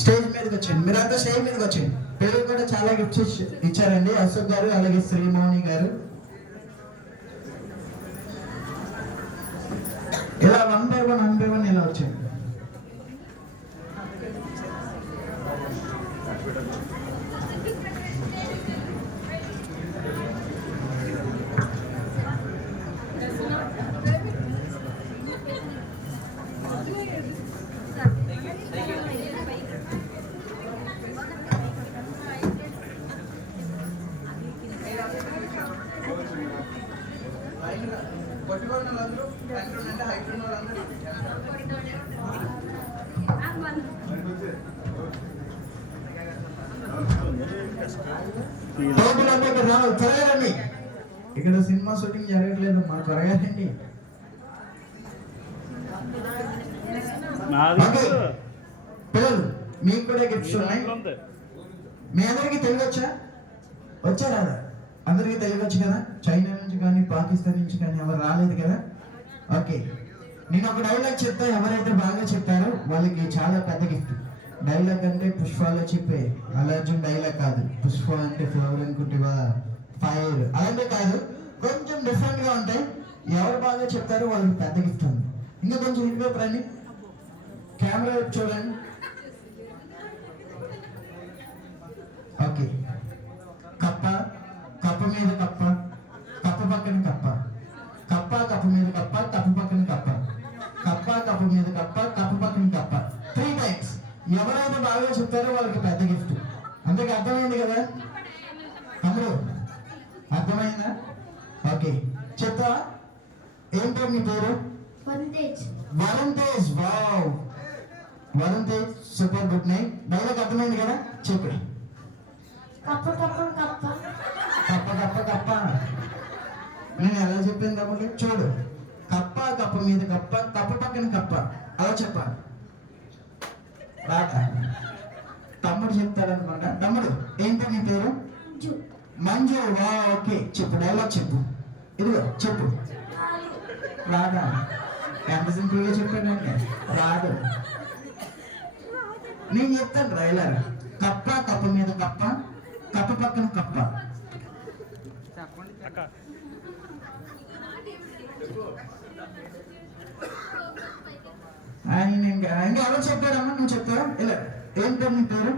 Stage మీదకి వచ్చండి, మీరంతా స్టేజ్ మీదకి వచ్చండి. పిల్లలు కూడా చాలా గిఫ్ట్స్ ఇచ్చారండి, అశోక్ గారు అలాగే శ్రీమౌని గారు. ఇలా వన్ బై వన్ ఇలా వచ్చండి. త్వరగా రండి, ఇక్కడ సినిమా షూటింగ్ జరగట్లేదు, మా త్వరగా రండి. పిల్లలు మీకు కూడా గిఫ్ట్స్ ఉన్నాయి. మీ అందరికీ తెలుగు వచ్చా రాదా? అందరికీ తెలుగు వచ్చు కదా? చైనా నుంచి కానీ పాకిస్తాన్ నుంచి కానీ ఎవరు రాలేదు కదా? ఓకే, నేను ఒక డైలాగ్ చెప్తా, ఎవరైతే బాగా చెప్తారో వాళ్ళకి చాలా పెద్ద గిఫ్ట్. డైలాగ్ అంటే పుష్పాలో చెప్పే అల్లర్జున్ డైలాగ్ కాదు, పుష్ప అంటే ఫ్లవర్ అనుకుంటేవా ఫైర్ అలాంటి కాదు, కొంచెం డిఫరెంట్ గా ఉంటాయి. ఎవరు బాగా చెప్తారో వాళ్ళకి పెద్ద గిఫ్ట్ ఉంది. ఇంకా కొంచెం ఇటువైపు రండి, కెమెరా వైపు చూడండి. ఓకే, కప్ప మీద కప్ప, కప్ప పక్కన కప్ప, కప్ప మీద కప్ప, కప్ప పక్కన కప్ప, కప్ప మీద కప్ప, కప్ప పక్కన కప్ప. 3 టైమ్స్. ఎవరైతే బాగా చెప్తారో వాళ్ళకి పెద్ద గిఫ్ట్. అందుకే అర్థమైంది కదా అందరూ? అర్థమైందా? ఓకే, చెప్తా. ఏంటో మీ పేరు? Varun Tej. Wow, Varun Tej, super, good night. Dialogue అర్థమైంది కదా? చెప్పు. కప్ప కప్ప కప్ప కప్ప కప్ప కప్ప. నేను ఎలా చెప్పింది తమ్ముడు? చూడు, కప్ప మీద కప్ప, కప్ప పక్కన కప్ప, అలా చెప్పాలి. రాక తమ్ముడు చెప్తాడనమాట. తమ్ముడు ఏంటో నీ పేరు? మంజు. వా, ఓకే, చెప్పు, డైలాగ్ చెప్పు. ఇదిగో చెప్పు. రాదా? ఎంత సింపుల్ గా చెప్పానంటే రాదు. నేను చెప్తాను డైలాగ్. కప్ప మీద కప్ప, కప్ప పక్కన కప్ప. ఇంకా ఎవరు చెప్పారమ్మా? నువ్వు చెప్తావా? ఇలా ఏంటో నీ పేరు?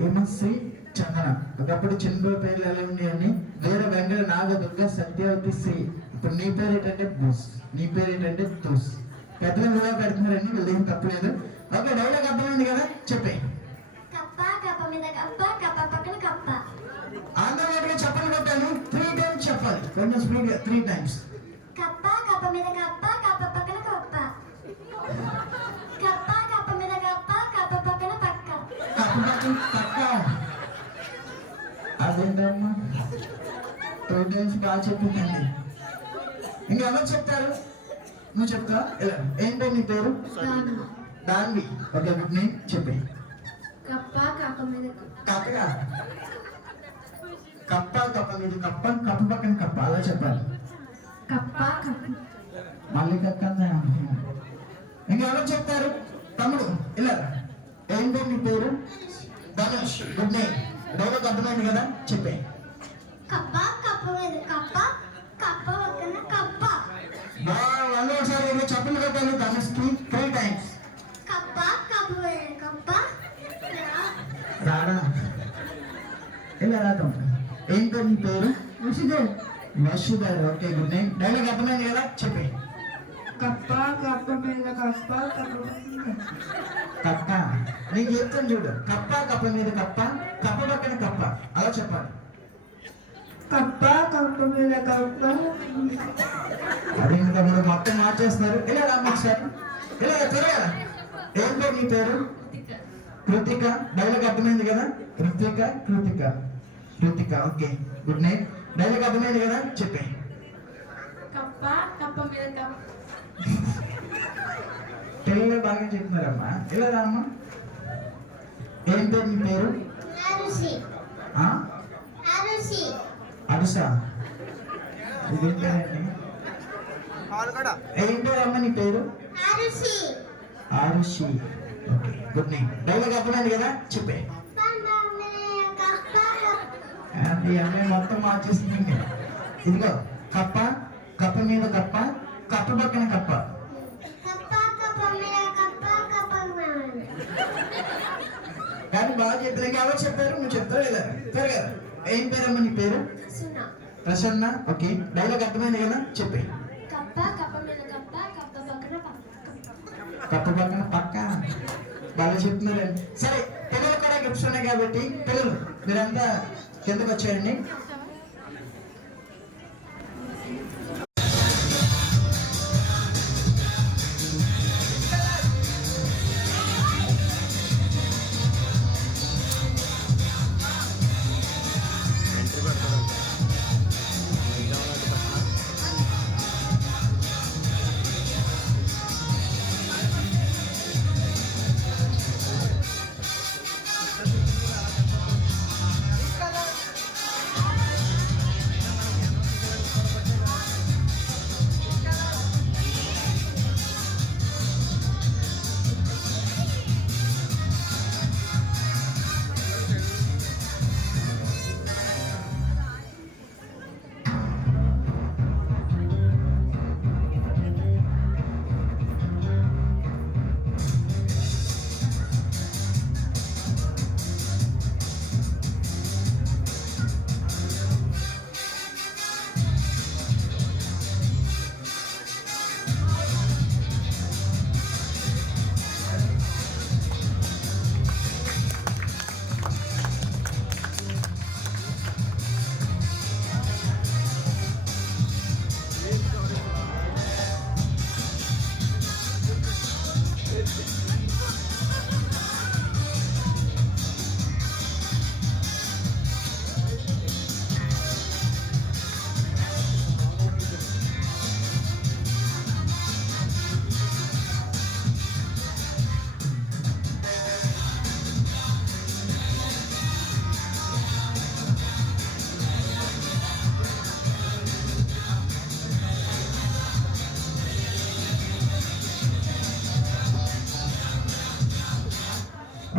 హిమశ్రీ చందన. ఒకప్పుడు చిన్న పేర్లు ఎలా ఉండేవని, వేరే వెంకట నాగదుర్గ సత్యవతి శ్రీ. ఇప్పుడు నీ పేరు ఏంటంటే బూస్, నీ పేరు ఏంటంటే దూస్. పెద్దలు కూడా పెడుతున్నారండి, వీళ్ళేం తప్పలేదు. ఓకే, డైలాగ్ అర్థమైంది కదా? చెప్పే. ఆంధ్రగా చెప్పాలి కొట్టాను. 3 టైమ్స్ చెప్పాలి, కొంచెం స్పీడ్ గా. 3 టైమ్స్. కప్ప మీద కప్ప, కప్ప పక్కన కప్ప. కప్ప మీద కప్ప, కప్ప పక్కన పక్క. కప్ప పక్కన పక్క. అదేంటమ్మా 2 టైమ్స్ బాగా చెప్పిందండి. ఇంకా ఎవరు చెప్తారు? నువ్వు చెప్తా. ఇలా ఏంటో నీ పేరు? దాన్వి. Okay, good night. చెప్పే. కప్ప మీద కప్పగా. కప్ప మీద కప్ప, కప్ప పక్కన కప్ప, అలా చెప్పాలి. కప్ప మళ్ళీ కక్క. ఇంకా ఎవరు చెప్తారు? తమ్ముడు ఇలా ఏంటో నీ పేరు? ధనుష్. Good night. డైలాగ్ అర్థమైంది కదా? చెప్పే. కప్ప మీద కప్ప, కప్ప పక్కన కప్ప. ఒకసారి చెప్పులు కొట్టాలి ధనుష్కి 3 టైమ్స్. కప్ప మీద కప్ప. రాడా? ఇలా రాద్దాం. ఏంటో నీ పేరు? Vasudhar. Okay, good night. Dialogue అర్థమైంది కదా? చెప్పే. కప్ప మీద కప్ప, కప్ప. నీకు చెప్తాను చూడు. కప్ప మీద కప్ప, కప్ప పక్కన కప్ప, అలా చెప్పాలి. కప్ప మీద కప్ప. అది ఇంకా మీరు మొత్తం మార్చేస్తున్నారు. ఇలా రామ్మ సార్, ఇలా త్వరగా. ఏంటో నీ పేరు? కృతిక. డైలాగ్ అర్థమైంది కదా? Krittika. Okay, good night. Dialogue అర్థమైంది కదా? చెప్పే. కప్ప మీద కప్ప. తెలుగులో బాగా చెప్తున్నారమ్మా. ఇలా రామ్మా. ఏంటో నీ పేరు? అరుసా. ఇదేంటండి? ఏంటో అమ్మ నీ పేరు? ఆరుషి. Good night. డైలాగ్ అర్థమైంది కదా, చెప్పే. అది అమ్మాయి మొత్తం మార్చేసింది. ఇదిగో కప్ప, కప్ప మీద కప్ప, కప్ప పక్కన కప్ప. కానీ బాగా చెప్పారు. ఎవరు చెప్పారు? నువ్వు చెప్తావు లేదా? త్వరగా. ఏం పేరమ్మా నీ పేరు? ప్రసన్న. ఓకే, డైలాగ్ అర్థమైంది కదా, చెప్పే. కప్ప పక్కన పక్క. బాగా చెప్తున్నారండి. సరే, పిల్లలు కూడా గిఫ్ట్స్ ఉన్నాయి కాబట్టి పిల్లలు మీరంతా కిందకు వచ్చేయండి.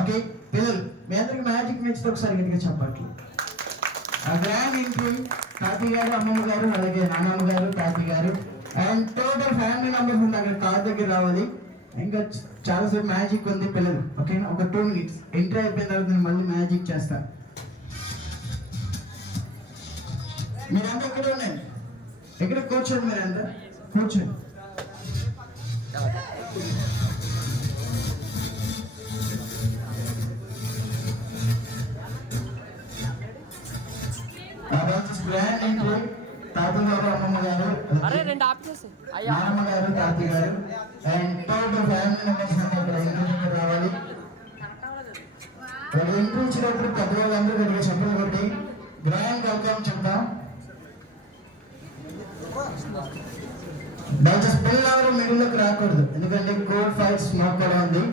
ఓకే పిల్లలు, మీ అందరికి మ్యాజిక్ నచ్చితే ఒకసారి గట్టిగా చెప్పట్లు. గ్రాండ్ ఎంట్రీ తాతయ్య గారు, అమ్మమ్మ గారు, అలాగే నాన్నమ్మ గారు, తాతయ్య గారు అండ్ టోటల్ ఫ్యామిలీ మెంబర్స్ ఉంది. అక్కడ కార్ దగ్గర రావాలి. ఇంకా చాలాసేపు మ్యాజిక్ ఉంది పిల్లలు. ఓకేనా, ఒక 2 minutes ఎంట్రీ అయిపోయిన తర్వాత నేను మళ్ళీ మ్యాజిక్ చేస్తాను. మీరంతా ఇక్కడ ఉండండి, ఇక్కడ కూర్చోండి. మీరంతా కూర్చోండి. గ్రాండ్ ఎంట్రీ తాతయ్య గారు, అమ్మమ్మ గారు, నాన్నమ్మ గారు, తాతయ్య గారు అండ్ టోటల్ ఫ్యామిలీ మెంబర్స్ ఇక్కడ ఎంట్రీ రావాలి. ఎంట్రీ ఇచ్చినప్పుడు పెద్దవాళ్ళందరూ గట్టిగా చెప్పలు కొట్టి గ్రాండ్ వెల్కమ్ చెప్తాం. దయచేసి పిల్లలు మిడిల్లోకి రాకూడదు, ఎందుకంటే కోడ్ 5 స్మోక్ కూడా ఉంది.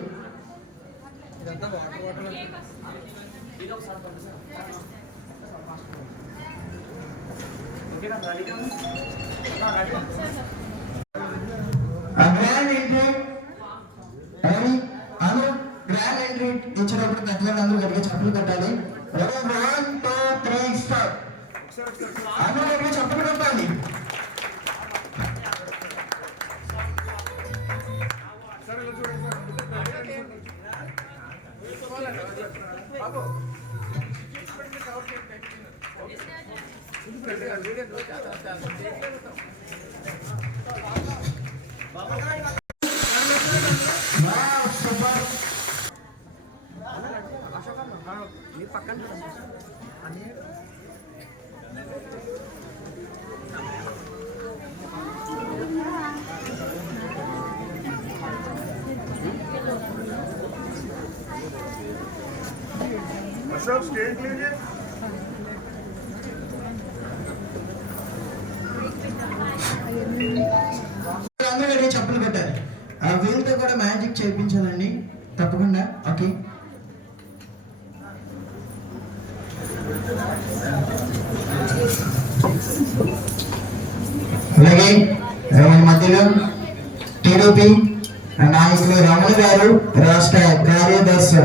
గ్రాండ్ ఎంట్రీ అందరూ గ్రాండ్ ఎంట్రీ ఇచ్చినప్పుడు పెద్దవాళ్ళు అందరూ గట్టిగా చప్పలు కట్టాలి. 1 2 3 స్టార్ట్. అందరూ గట్టిగా చప్పలు కొట్టాలి. सब स्टेट लीजिए। అందరూ చెప్పులు పెట్టాలి. ఆ వీళ్ళతో కూడా మ్యాజిక్ చేయించాలండి తప్పకుండా. ఓకే, అలాగే మధ్యలో టీడీపీ నాయకులు రమణ గారు, రాష్ట్ర కార్యదర్శి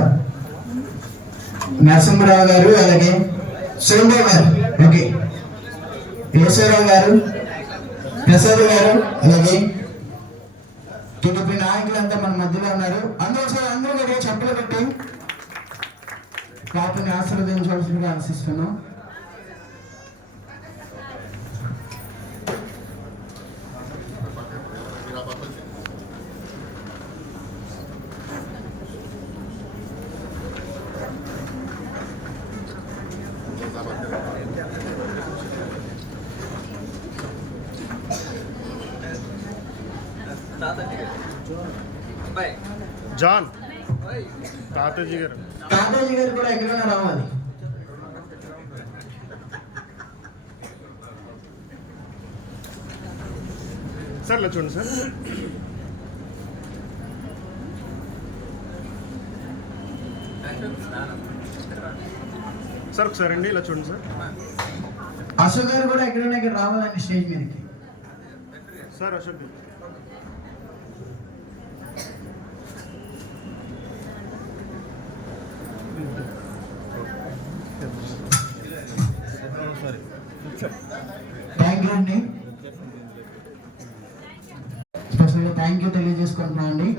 నరసింహరావు గారు, అలాగే సోమరావు గారు, ఓకే, ఈశ్వరరావు గారు, ప్రసాద్ గారు, అలాగే టీడీపీ నాయకులంతా మన మధ్యలో ఉన్నారు. అందరూ కూడా చెప్పులు పెట్టి పాపని ఆశీర్వదించవలసిందిగా ఆశిస్తున్నాం. జాన్ తాతాజీ గారు కూడా ఎక్కడైనా రావాలి. సార్ ఇలా చూడండి సార్. సార్ ఒకసారి అండి ఇలా చూడండి సార్. అశోక్ గారు కూడా ఎక్కడైనా ఇక్కడ రావాలండి స్టేజ్ మీదకి. Sir Ashok garu. Thank you అండి, స్పెషల్గా థ్యాంక్ యూ తెలియజేసుకుంటున్నాం అండి.